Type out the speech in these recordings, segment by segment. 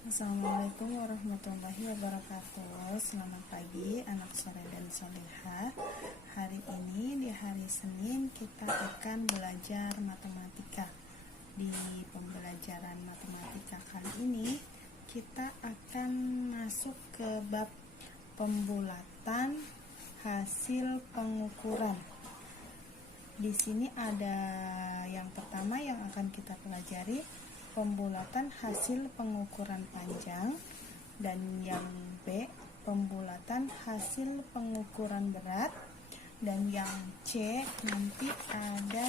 Assalamualaikum warahmatullahi wabarakatuh. Selamat pagi anak soleh dan soleha. Hari ini di hari Senin kita akan belajar matematika. Di pembelajaran matematika kali ini kita akan masuk ke bab pembulatan hasil pengukuran. Di sini ada yang pertama yang akan kita pelajari, pembulatan hasil pengukuran panjang, dan yang B, pembulatan hasil pengukuran berat, dan yang C nanti ada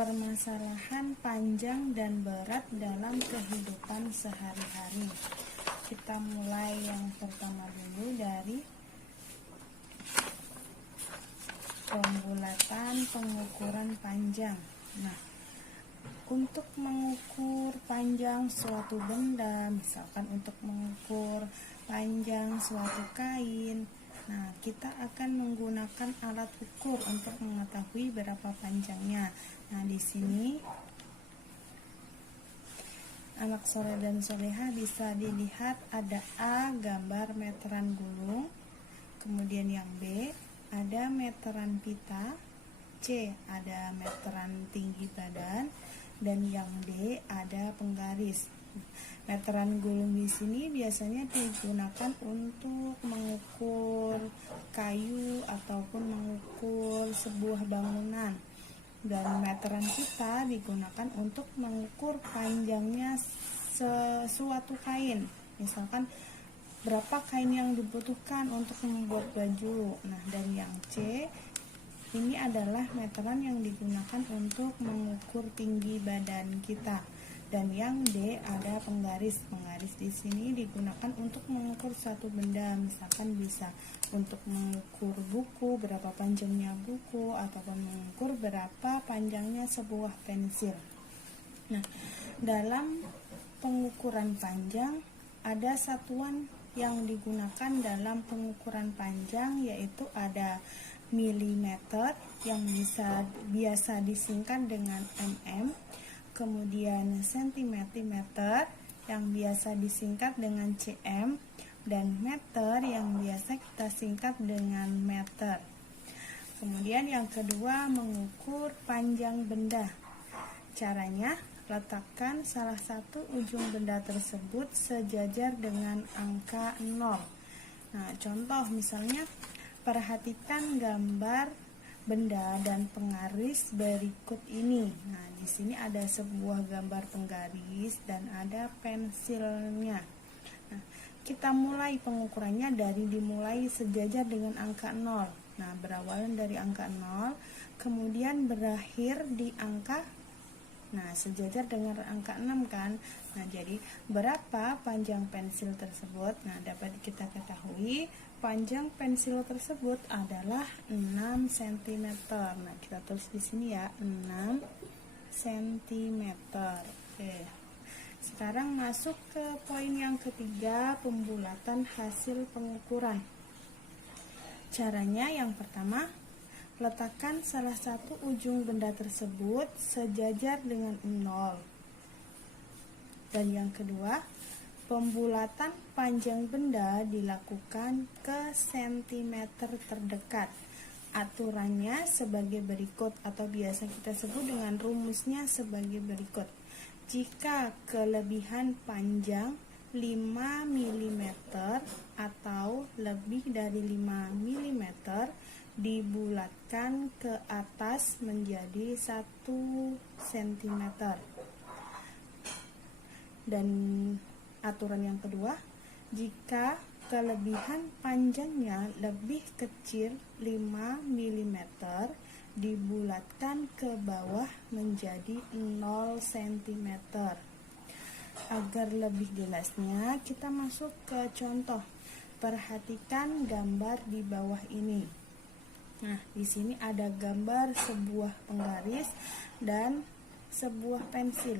permasalahan panjang dan berat dalam kehidupan sehari-hari. Kita mulai yang pertama dulu dari pembulatan pengukuran panjang. Nah, untuk mengukur panjang suatu benda, misalkan untuk mengukur panjang suatu kain, nah kita akan menggunakan alat ukur untuk mengetahui berapa panjangnya. Nah, di sini anak soleh dan soleha bisa dilihat ada A, gambar meteran gulung, kemudian yang B ada meteran pita, C ada meteran tinggi badan, dan yang D ada penggaris. Meteran gulung di sini biasanya digunakan untuk mengukur kayu ataupun mengukur sebuah bangunan, dan meteran pita digunakan untuk mengukur panjangnya sesuatu kain. Misalkan berapa kain yang dibutuhkan untuk membuat baju. Nah, dan yang C ini adalah meteran yang digunakan untuk mengukur tinggi badan kita. Dan yang D ada penggaris. Penggaris di sini digunakan untuk mengukur suatu benda, misalkan bisa untuk mengukur buku, berapa panjangnya buku, ataupun mengukur berapa panjangnya sebuah pensil. Nah, dalam pengukuran panjang ada satuan yang digunakan dalam pengukuran panjang, yaitu ada milimeter yang biasa disingkat dengan mm, kemudian sentimeter yang biasa disingkat dengan cm, dan meter yang biasa kita singkat dengan meter. Kemudian yang kedua, mengukur panjang benda. Caranya, letakkan salah satu ujung benda tersebut sejajar dengan angka 0. Nah, contoh misalnya, perhatikan gambar benda dan penggaris berikut ini. Nah, di sini ada sebuah gambar penggaris dan ada pensilnya. Nah, kita mulai pengukurannya dimulai sejajar dengan angka 0. Nah, berawalan dari angka 0, kemudian berakhir di angka, nah, sejajar dengan angka 6 kan. Nah, jadi berapa panjang pensil tersebut? Nah, dapat kita ketahui panjang pensil tersebut adalah 6 cm. Nah, kita tulis di sini ya, 6 cm. Oke. Sekarang masuk ke poin yang ketiga, pembulatan hasil pengukuran. Caranya yang pertama, letakkan salah satu ujung benda tersebut sejajar dengan 0. Dan yang kedua, pembulatan panjang benda dilakukan ke sentimeter terdekat. Aturannya sebagai berikut, atau biasa kita sebut dengan rumusnya sebagai berikut. Jika kelebihan panjang 5 mm atau lebih dari 5 mm dibulatkan ke atas menjadi 1 cm. Dan aturan yang kedua, jika kelebihan panjangnya lebih kecil 5 mm dibulatkan ke bawah menjadi 0 cm. Agar lebih jelasnya, kita masuk ke contoh. Perhatikan gambar di bawah ini. Nah, di sini ada gambar sebuah penggaris dan sebuah pensil.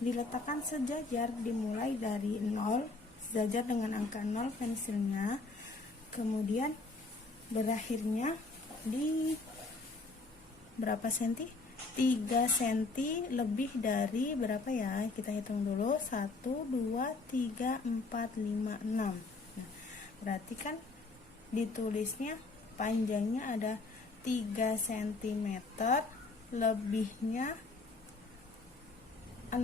Diletakkan sejajar, dimulai dari 0, sejajar dengan angka 0 pensilnya, kemudian berakhirnya di berapa senti? 3 cm lebih dari berapa ya? Kita hitung dulu. 1, 2, 3, 4, 5, 6. Nah, berarti kan ditulisnya panjangnya ada 3 cm, lebihnya 6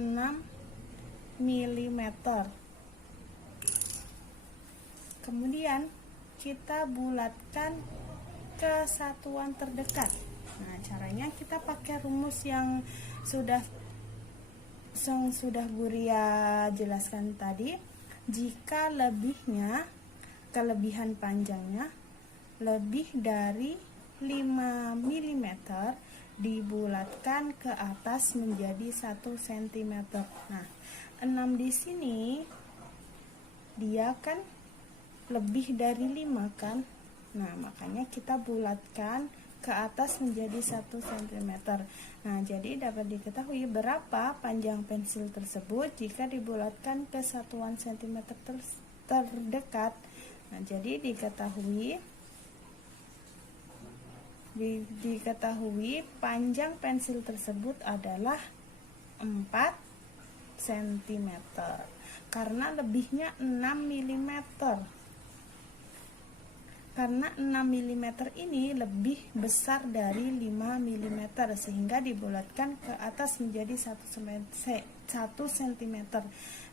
mm. Kemudian kita bulatkan ke satuan terdekat. Nah, caranya kita pakai rumus yang sudah Guria jelaskan tadi. Jika kelebihan panjangnya lebih dari 5 mm, dibulatkan ke atas menjadi 1 cm. Nah, 6 di sini dia kan lebih dari 5 kan. Nah, makanya kita bulatkan ke atas menjadi 1 cm. Nah, jadi dapat diketahui berapa panjang pensil tersebut jika dibulatkan ke satuan cm terdekat. Nah, jadi diketahui panjang pensil tersebut adalah 4 cm karena lebihnya 6 mm. Karena 6 mm ini lebih besar dari 5 mm sehingga dibulatkan ke atas menjadi 1 cm.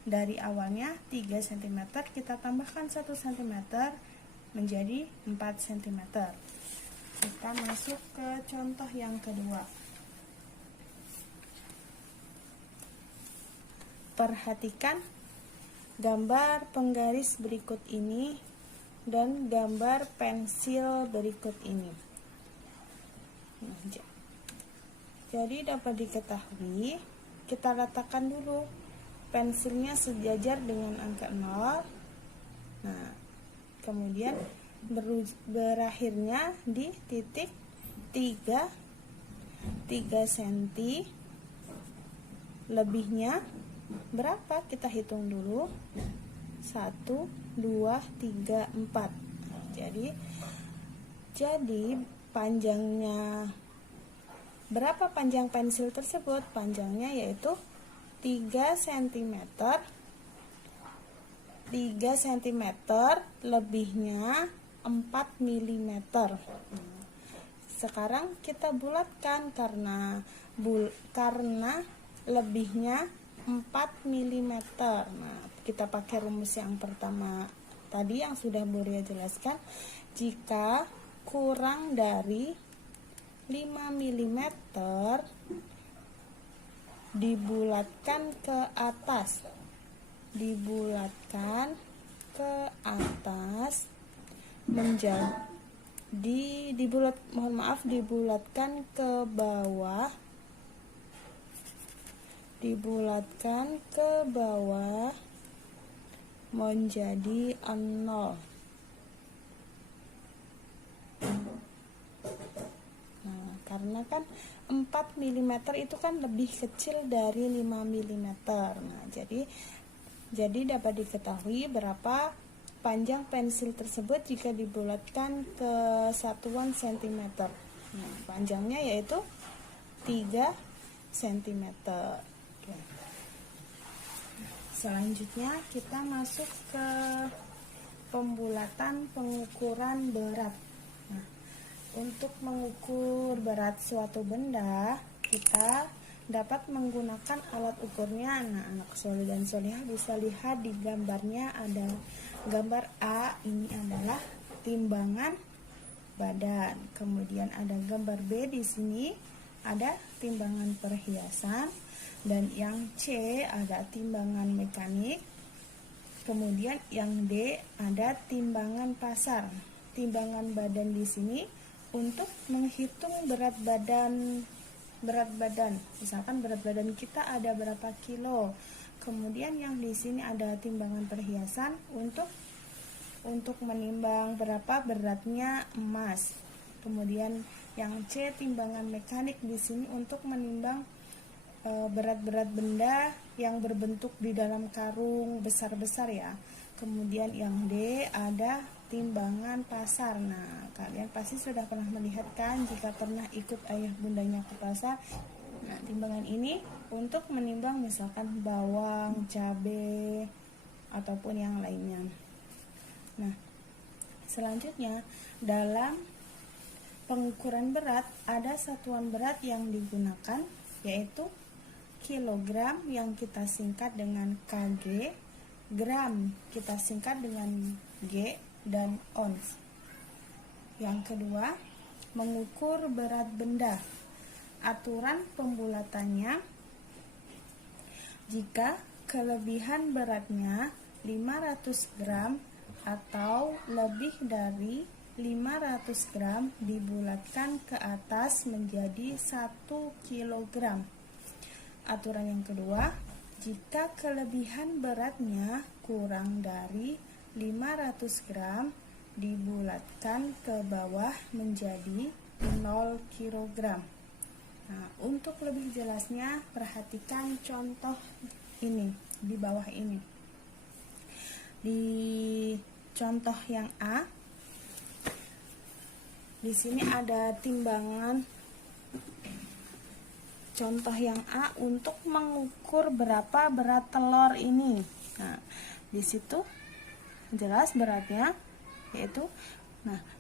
Dari awalnya 3 cm, kita tambahkan 1 cm menjadi 4 cm. Kita masuk ke contoh yang kedua. Perhatikan gambar penggaris berikut ini dan gambar pensil berikut ini. Jadi dapat diketahui, kita letakkan dulu pensilnya sejajar dengan angka 0. Nah, kemudian berakhirnya di titik 3 cm. Lebihnya berapa? Kita hitung dulu. 1, 2, 3, 4. Jadi panjangnya berapa panjang pensil tersebut? Panjangnya yaitu 3 cm. 3 cm lebihnya 4 mm. Sekarang kita bulatkan karena lebihnya 4 mm. Nah, kita pakai rumus yang pertama tadi yang sudah Buria jelaskan. Jika kurang dari 5 mm, dibulatkan ke atas. Dibulatkan ke atas menjadi dibulatkan ke bawah. Dibulatkan ke bawah menjadi 0. Nah, karena kan 4 mm itu kan lebih kecil dari 5 mm. Nah, jadi dapat diketahui berapa panjang pensil tersebut jika dibulatkan ke satuan cm. Nah, panjangnya yaitu 3 cm. Selanjutnya kita masuk ke pembulatan pengukuran berat. Nah, untuk mengukur berat suatu benda, kita dapat menggunakan alat ukurnya. Nah, anak soleh dan solehah bisa lihat di gambarnya, ada gambar A, ini adalah timbangan badan. Kemudian ada gambar B, di sini ada timbangan perhiasan, dan yang C ada timbangan mekanik. Kemudian yang D ada timbangan pasar. Timbangan badan di sini untuk menghitung berat badan. Misalkan berat badan kita ada berapa kilo. Kemudian yang di sini ada timbangan perhiasan untuk menimbang berapa beratnya emas. Kemudian yang C timbangan mekanik di sini untuk menimbang berat-berat benda yang berbentuk di dalam karung besar-besar ya. Kemudian yang D ada timbangan pasar. Nah, kalian pasti sudah pernah melihat kan, jika pernah ikut ayah bundanya ke pasar, Nah, timbangan ini untuk menimbang misalkan bawang, cabai, ataupun yang lainnya. Nah, selanjutnya dalam pengukuran berat ada satuan berat yang digunakan, yaitu kilogram yang kita singkat dengan kg, gram kita singkat dengan g, dan ons. Yang kedua, mengukur berat benda. Aturan pembulatannya, jika kelebihan beratnya 500 gram atau lebih dari 500 gram dibulatkan ke atas menjadi 1 kilogram. Aturan yang kedua, jika kelebihan beratnya kurang dari 500 gram dibulatkan ke bawah menjadi 0 kilogram. Nah, untuk lebih jelasnya perhatikan contoh ini di bawah ini. Di contoh yang A, di sini ada timbangan. Contoh yang A untuk mengukur berapa berat telur ini. Nah, di situ jelas beratnya, yaitu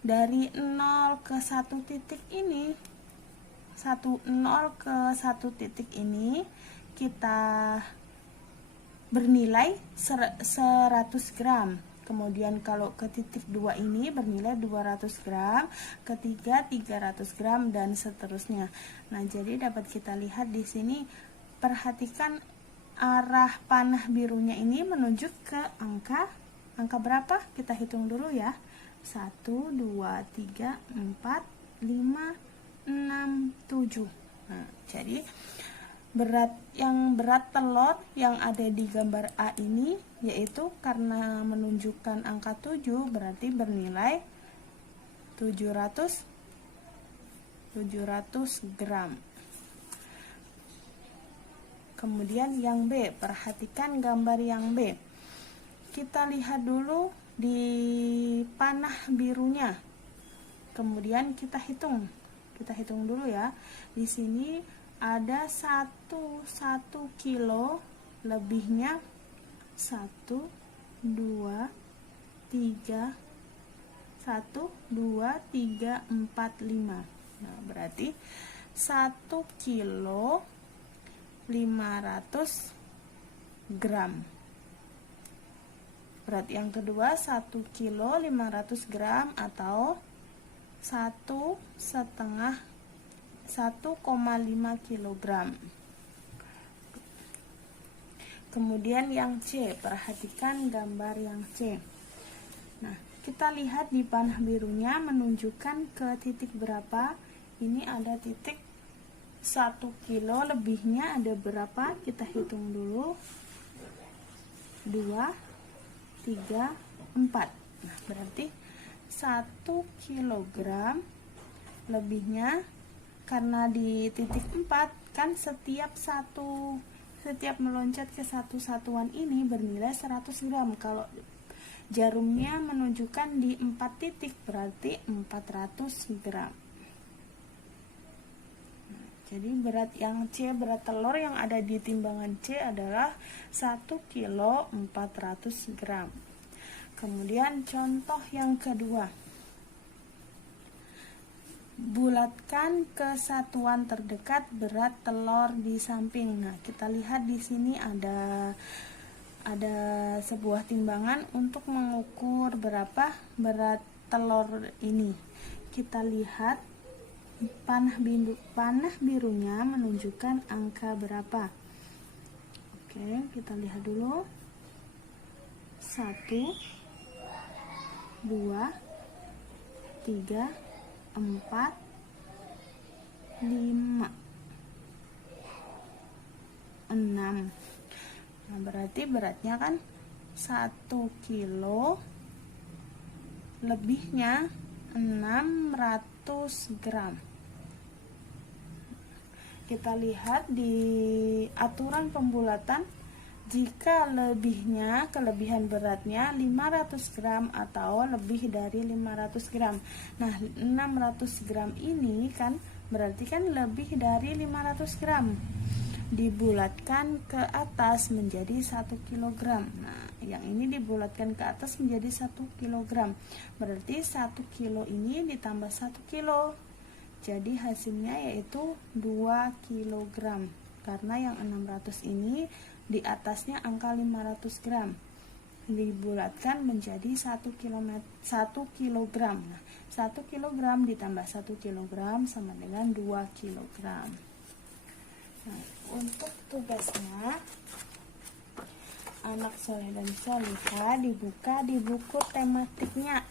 dari 0 ke 1 titik ini, 0 ke 1 titik ini kita bernilai 100 gram. Kemudian kalau ke titik 2 ini bernilai 200 gram, ketiga 300 gram, dan seterusnya. Nah, jadi dapat kita lihat di sini, perhatikan arah panah birunya ini menuju ke angka berapa? Kita hitung dulu ya. 1, 2, 3, 4, 5, 6, 7. Nah, jadi berat telur yang ada di gambar A ini, yaitu karena menunjukkan angka 7 berarti bernilai 700 gram. Kemudian yang B, perhatikan gambar yang B. Kita lihat dulu di panah birunya. Kemudian kita hitung dulu ya. Di sini ada 1 kilo, lebihnya 1, 2, 3, 4, 5. Nah, berarti 1 kilo 500 gram. Berat yang kedua 1 kilo 500 gram atau 1,5 kilogram. Kemudian yang C, perhatikan gambar yang C. Nah, kita lihat di panah birunya menunjukkan ke titik berapa. Ini ada titik 1 kilo, lebihnya ada berapa? Kita hitung dulu. 2, 3, 4. Nah, berarti 1 kilogram lebihnya, karena di titik 4 kan setiap meloncat ke satu satuan ini bernilai 100 gram. Kalau jarumnya menunjukkan di 4 titik berarti 400 gram. Jadi berat yang C, berat telur yang ada di timbangan C adalah 1 kilo 400 gram. Kemudian contoh yang kedua, bulatkan ke satuan terdekat berat telur di samping. Nah, kita lihat di sini ada sebuah timbangan untuk mengukur berapa berat telur ini. Kita lihat panah birunya menunjukkan angka berapa. Oke, kita lihat dulu. 1, 2, 3, 4, 5, 6. Nah, berarti beratnya kan 1 kilo, lebihnya 600 gram. Kita lihat di aturan pembulatan, jika kelebihan beratnya 500 gram atau lebih dari 500 gram. Nah, 600 gram ini kan berarti kan lebih dari 500 gram. Dibulatkan ke atas menjadi 1 kg. Nah, yang ini dibulatkan ke atas menjadi 1 kg. Berarti 1 kilo ini ditambah 1 kilo. Jadi hasilnya yaitu 2 kg. Karena yang 600 ini di atasnya angka 500 gram. Dibulatkan menjadi 1 kilogram. Nah, 1 kilogram ditambah 1 kilogram sama dengan 2 kilogram. Nah, untuk tugasnya anak soleh dan solihah dibuka di buku tematiknya,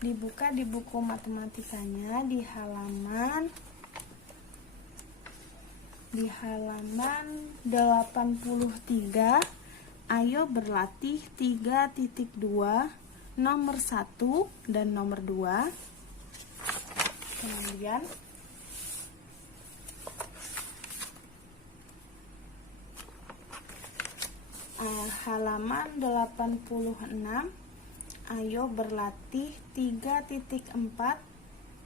dibuka di buku matematikanya di halaman 83. Ayo berlatih 3.2 nomor 1 dan nomor 2. Kemudian halaman 86. Ayo berlatih 3.4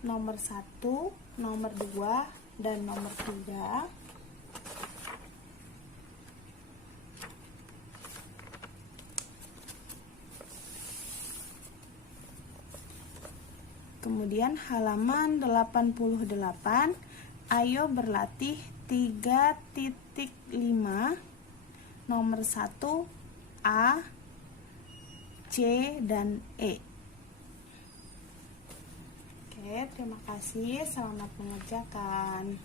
nomor 1, nomor 2 dan nomor 3. Kemudian halaman 88, ayo berlatih 3.5 nomor 1 A, C, dan E. Oke, terima kasih. Selamat mengerjakan.